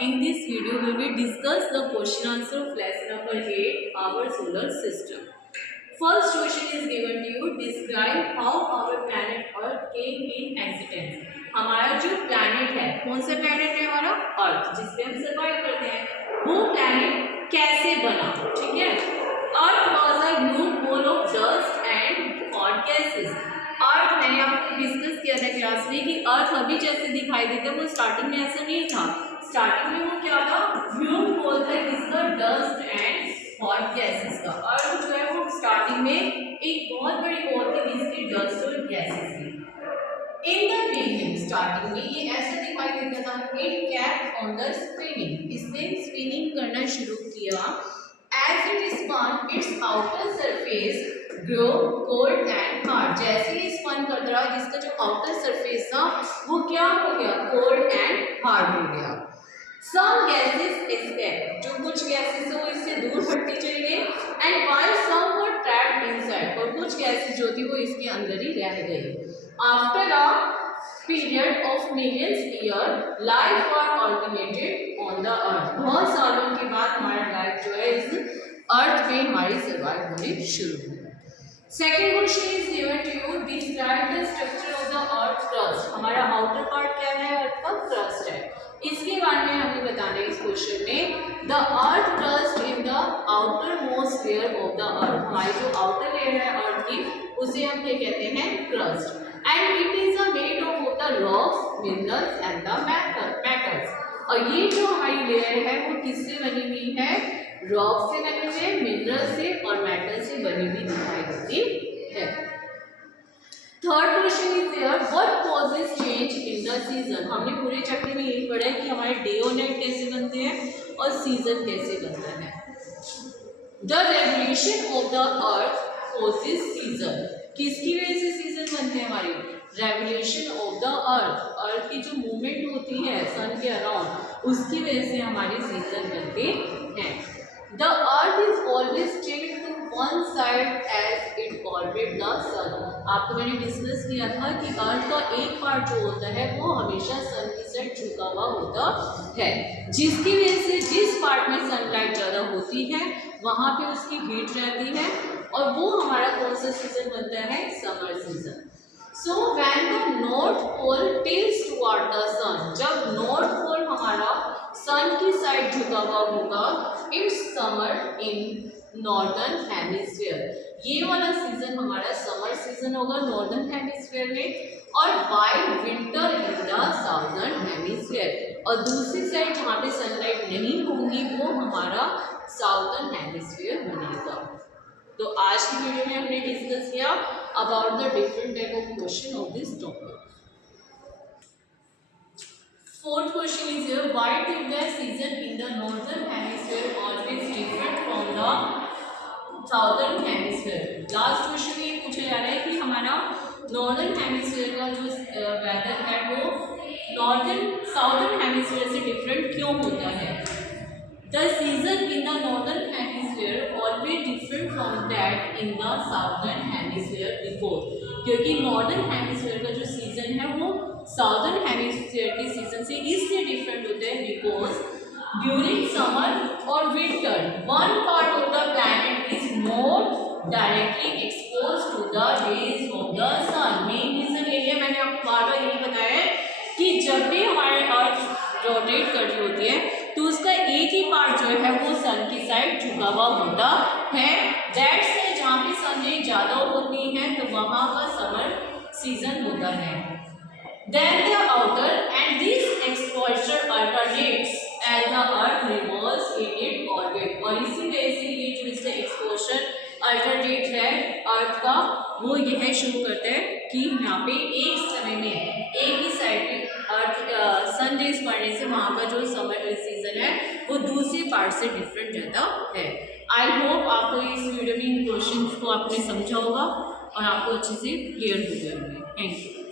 In this video, we will discuss the question answer of lesson number 8, our solar system. First question is given to you. Describe how our planet Earth came in existence. हमारा जो planet है, कौन सा planet है हमारा? Earth, जिस पे हम survive करते हैं, वो planet कैसे बना? ठीक है? Earth was a blue ball of dust and hot gases. अर्थ मैंने आपको डिस्कस किया था क्लास में कि अर्थ अभी जैसे दिखाई देता है वो स्टार्टिंग में ऐसा नहीं था। स्टार्टिंग में वो क्या था? ब्लू बॉल था किसका? डस्ट एंड हॉट गैसेस का। अर्थ जो है वो स्टार्टिंग में एक बहुत बड़ी बॉल थी जिसकी डस्ट और गैसेस थी। इन द बिगिनिंग स्टार्टिंग में ये ऐसा दिखाई देता था। It kept on the spinning, इसने स्पिनिंग करना शुरू किया। As it spun its outer surface grow cold and hard, जैसे ही स्पन कर रहा इसका जो आउटर सरफेस था वो क्या हो गया? कोल्ड एंड हार्ड हो गया। सम गैसेस एस्केप, जो कुछ गैसेस है वो इससे दूर हटती चली गई। And while some were trapped inside, और कुछ गैसेस जो थी वो इसके अंदर ही रह गई। After a period of millions year life were organised on the earth, बहुत सालों के बाद हमारा लाइफ जो है इस अर्थ पे हमारी सर्वाइव होनी शुरू हुई। Second question is given to you. Describe the structure of the earth crust, हमारा आउटर पार्ट क्या है? अर्थ का क्रस्ट है। इसके बारे में हमें बताना है इस क्वेश्चन में। The earth crust in the outer most layer of the अर्थ, हमारी जो आउटर लेयर है अर्थ की उसे हम क्या कहते हैं? Crust. And it is a made of the rocks, minerals and the metals, और ये जो हमारी लेयर है वो किससे बनी हुई है? रॉक से बने हुए, मिनरल से और मेटल से बनी हुई दिखाई देती है। Third question is there, what causes change in the season, हमने पूरे चैप्टर में यही पढ़ा है कि हमारे डे और नाइट कैसे बनते हैं और सीजन कैसे बनता है। The revolution of the earth causes season, किसकी वजह से सीजन बनते हैं हमारे? रेवोल्यूशन ऑफ द अर्थ, अर्थ की जो मूवमेंट होती है सन के अराउंड उसकी वजह से हमारे सीजन बनते हैं। The earth is always tilted to one side as it orbits the sun, आपको मैंने डिस्कस किया था कि अर्थ का एक पार्ट जो होता है वो हमेशा सन की साइड झुका हुआ होता है, जिसकी वजह से जिस पार्ट में सनलाइट ज़्यादा होती है वहाँ पे उसकी हीट रहती है, और वो हमारा कौन सा सीजन बनता है? Summer season. So when the north pole tilts toward the sun, जब नॉर्थ पोल हमारा सन की साइड झुका हुआ होगा, it's summer in northern hemisphere, ये वाला सीजन हमारा समर सीजन होगा नॉर्दर्न हेमिस्फीयर में, और while winter in the southern hemisphere, और दूसरी साइड जहाँ पे सनलाइट नहीं होगी वो हमारा साउदर्न हेमिस्फीयर बनेगा। तो आज की वीडियो में हमने डिस्कस किया about the different type of question of this topic. Fourth question is here, why did the season in the northern hemisphere always different from the southern hemisphere? Last question में ये पूछा जा रहा है कि हमारा नॉर्दर्न हेमिस्फीयर का जो वेदर है वो साउदर्न हेमिस्फीयर से डिफरेंट क्यों होता है? The season in the northern hemisphere always different from that in the southern hemisphere because, क्योंकि नॉर्दर्न हेमिस्फीयर का जो सीजन है वो साउदर्न हेमिस्फीयर के सीजन से इसलिए डिफरेंट होते हैं बिकॉज ड्यूरिंग समर और winter one part of the planet is more directly expose to the rays of the sun. Main reason यही है, मैंने आपको बार बार यही बताया है कि जब भी हमारे अर्थ रोटेट कर रही होती है तो उसका एक ही पार्ट जो है वो सन की साइड झुका हुआ होता है। दैट से जहाँ पे सन रेज ज़्यादा होती है तो वहाँ का समर सीजन होता है। Then the outer and this exposure alternates as the earth revolves in its orbit, और इसी वजह से ये जो इसका एक्सपोजर अल्टरनेट है अर्थ का वो यह शुरू करता है कि यहाँ पे एक समय में एक ही साइड पे अर्थ सन रेज पड़ने से वहाँ का जो समर सीजन है वो दूसरे पार्ट से डिफरेंट रहता है। आई होप आपको इस वीडियो में इन क्वेश्चन को आपने समझा होगा और आपको अच्छे से क्लियर हो गया होंगे। Thank you.